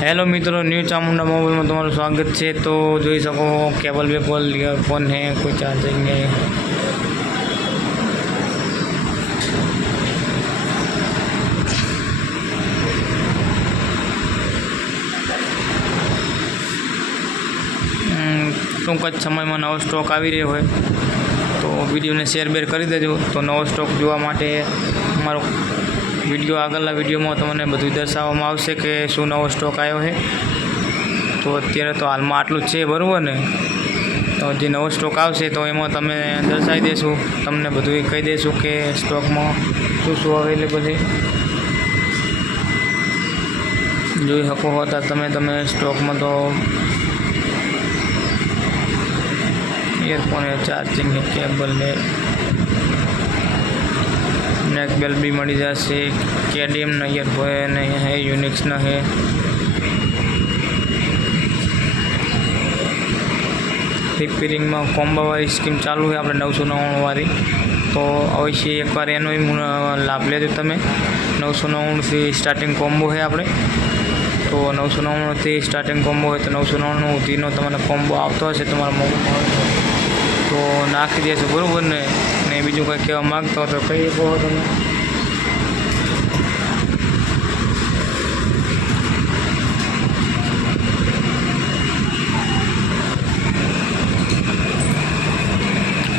Hello मित्रों, new Chamunda mobile में तुम्हारा स्वागत है। तो જોઈ શકો केबल वेबल ईयरफोन है, कोई चार्जिंग है। टूंक ज समय में नવો स्टॉक આવી રહ્યો હોય तो वीडियो ने शेर बेर कर देजो। तो नવો स्टॉक જોવા માટે મારો विडियो आगला विडियो में तमने बधु दर्शाववामां आवशे के शुं नवो स्टॉक आयो है। तो अत्यारे तो हाल में आटलू ज छे, बराबर ने। तो जे नवो स्टॉक आवशे तो एमां तमे दर्शावी देशुं, तमने बधुं कही देशुं के स्टॉक में शुं शुं अवेलेबल है। जोई शको हो तो तमे स्टॉक में तो ईयरफोन है, चार्जिंग है, केबल है, नेक बेल्ट भी मिल जाए। केडीएम ना ईयरफोन है, यूनिक्स ना है। रिपेरिंग में कॉम्बो वाली स्कीम चालू है अपने 999 वाली। तो अवश्य एक बार एनो लाभ लेजो तमे। 999 से स्टार्टिंग कॉम्बो है अपने। तो 999 से स्टार्टिंग कॉम्बो है तो 999 सुधीनो तमने कॉम्बो आवतो हशे तमारा मोबाइल तो नाखी देशो, बराबर ने। बीजू कई कहवा मांगता हो तो कही શકો તમે।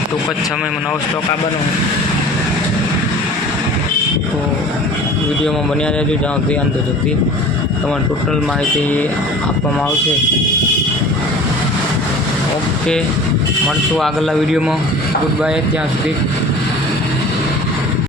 टूंक ज समय में नવો स्टॉक आवવાનો तो विडियो में बन्या रहेजो। ज्यां सुधी अंत सुधी तमने टोटल माहिती आपवामां आवशे। ओके, મળશું આગળના વિડીયોમાં। ગુડ બાય, ત્યાં સુધી।